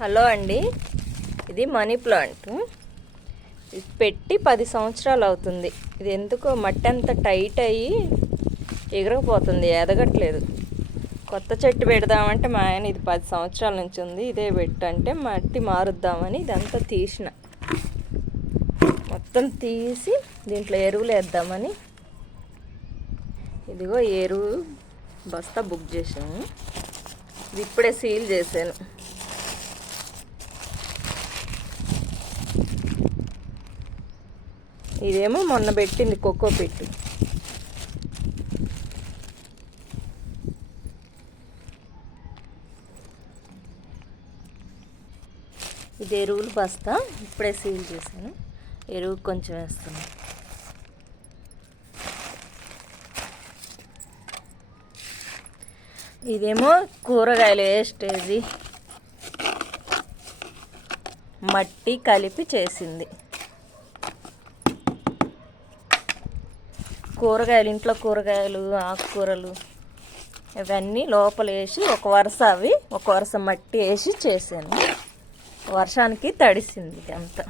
Hello అండి, ఇది money plant. ఇది పెట్టి 10 సంవత్సరాలు అవుతుంది. ఇది ఎందుకో మట్టి అంత టైట్ అయ్యి ఎగరకపోతుంది, ఎదగట్లేదు. కొత్త చెట్టు పెడదామంటే మా ఆయన ఇది 10 సంవత్సరాల నుంచి ఉంది, ఇదే పెట్టంటే మట్టి మారుద్దామని ఇదంతా తీసిన. మొత్తం తీసి దీంట్లో ఎరువులు వేద్దామని ఇదిగో ఎరువు బస్తా బుక్ చేసాను. ఇది ఇప్పుడే సీల్ చేశాను. ఇదేమో మొన్న పెట్టింది కోకో పెట్టు. ఇది ఎరువులు బస్తా ఇప్పుడే సీల్ చేశాను. ఎరువు కొంచెం వేస్తున్నాను. ఇదేమో కూరగాయలు వేస్టేజ్ మట్టి కలిపి చేసింది. కూరగాయలు, ఇంట్లో కూరగాయలు, ఆకుకూరలు ఇవన్నీ లోపల వేసి ఒక వరుస అవి ఒక వరుస మట్టి వేసి చేశాను. వర్షానికి తడిసింది ఇదంతా.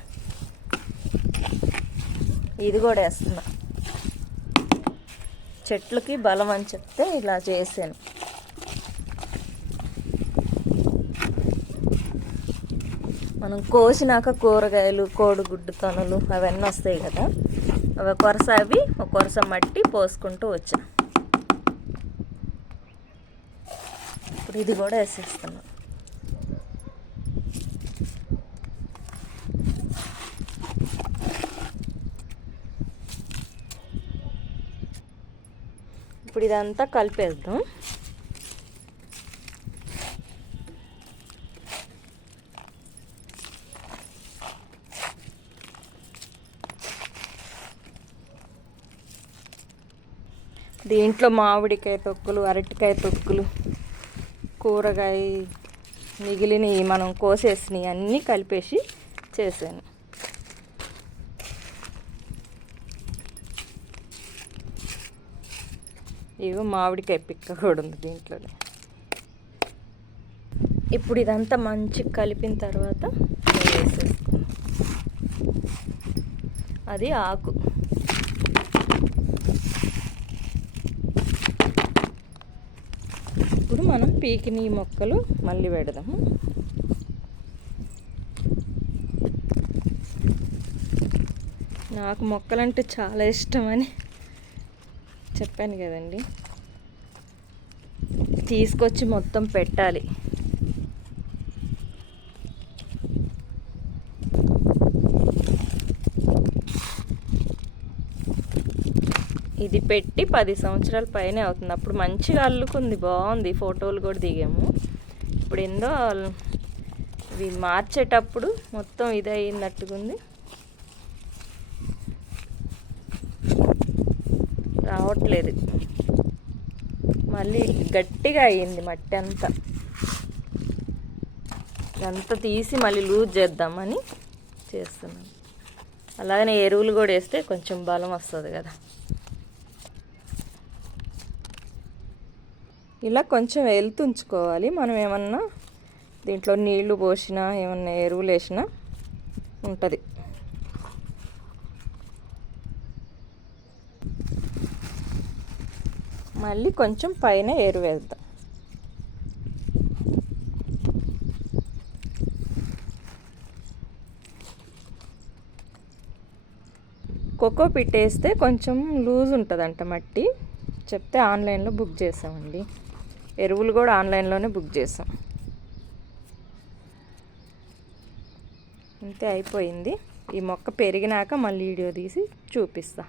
ఇది కూడా వేస్తున్నా. చెట్లకి బలం అని చెప్తే ఇలా చేశాను. మనం కోసినాక కూరగాయలు, కోడిగుడ్డు తొనలు అవన్నీ వస్తాయి కదా, అవి ఒక వరుస అవి ఒక వరుస మట్టి పోసుకుంటూ వచ్చా. ఇప్పుడు ఇది కూడా వేసేస్తున్నా. ఇప్పుడు ఇదంతా కలిపేద్దాం. దీంట్లో మామిడికాయ తొక్కులు, అరటికాయ తొక్కులు, కూరగాయ మిగిలినవి మనం కోసేసినవి అన్నీ కలిపేసి చేశాను. ఇవి మామిడికాయ పిక్క కూడా ఉంది దీంట్లోనే. ఇప్పుడు ఇదంతా మంచిగా కలిపిన తర్వాత వేసేసుకున్నాం. అది ఆకు. ఇప్పుడు మనం పీకిని మొక్కలు మళ్ళీ పెడదాము. నాకు మొక్కలంటే చాలా ఇష్టమని చెప్పాను కదండి. తీసుకొచ్చి మొత్తం పెట్టాలి. ఇది పెట్టి 10 సంవత్సరాల పైనే అవుతుంది. అప్పుడు మంచిగా అల్లుకుంది, బాగుంది, ఫోటోలు కూడా దిగాము. ఇప్పుడు ఏందో ఇవి మార్చేటప్పుడు మొత్తం ఇది అయిందట్టుకుంది, రావట్లేదు. మళ్ళీ గట్టిగా అయ్యింది మట్టి అంతా. ఇదంతా తీసి మళ్ళీ లూజ్ చేద్దామని చేస్తున్నాను. అలాగనే ఎరువులు కూడా వేస్తే కొంచెం బలం వస్తుంది కదా. ఇలా కొంచెం వెళ్తుంచుకోవాలి. మనం ఏమన్నా దీంట్లో నీళ్లు పోసినా ఏమన్నా ఎరువులు వేసినా ఉంటుంది. మళ్ళీ కొంచెం పైన ఎరువు వేద్దాం. కోకో పిట్ వేస్తే కొంచెం లూజ్ ఉంటుందంట మట్టి. చెప్తే ఆన్లైన్లో బుక్ చేసామండి. ఎరువులు కూడా ఆన్లైన్లోనే బుక్ చేసాం. అంతే, అయిపోయింది. ఈ మొక్క పెరిగినాక మళ్ళీ వీడియో తీసి చూపిస్తా.